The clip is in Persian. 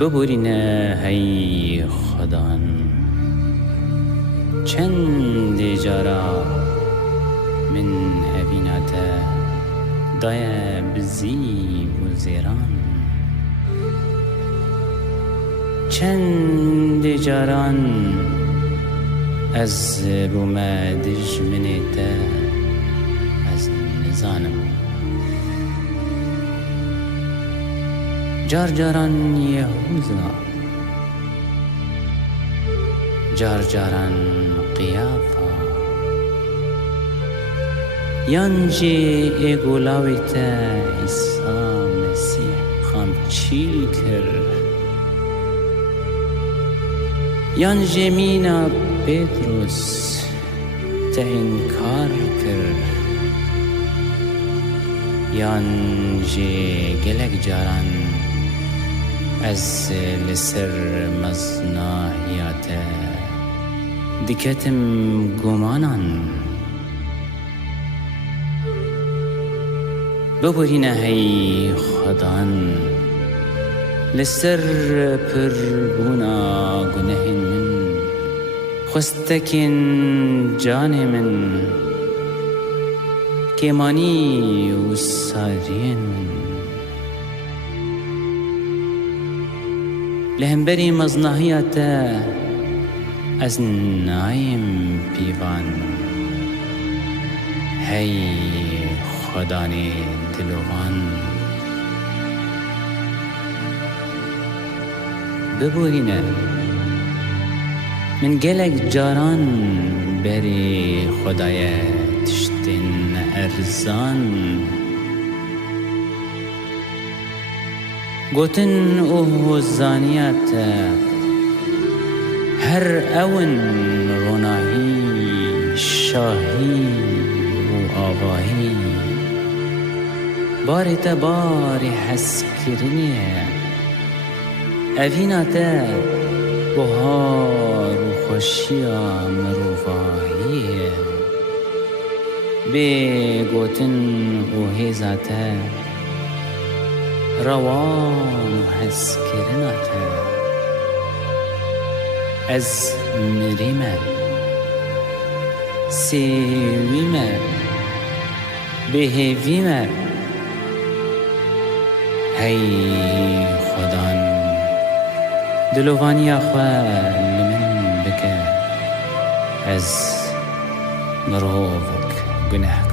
ببرینه هی خدان چند جارا من هبینات دای بزی و زیران چند جاران از بوما دجمنیت از نزانم جار جاران یهوذا جار جاران قیافا یانجی ایگولاویت عیسی مسیح خام چیل کر یانجی مینا پتروس تا انکار کر یانجی گلک جاران از لسر مزناهیات دکتم گمانان ببرینه هی خدان لسر پربونا گناه من خستکن جان من کمانی و سارین من لهمبری مزناهیت از نایم پیوان هی خدانی دلوان ببورینه من گلک جاران بری خدای تشتین ارزان گوتن اوه زانیت هر اون روناهی شاهی و آواهی باری تا باری حس کرنیه اوینات بهار و خوشیا مروفاهیه بی گوتن اوه ذاته روان و حس کرنات از مریمه سیویمه بهیویمه هی خدان دلوانی خواه لمن بکه از مروفک گناه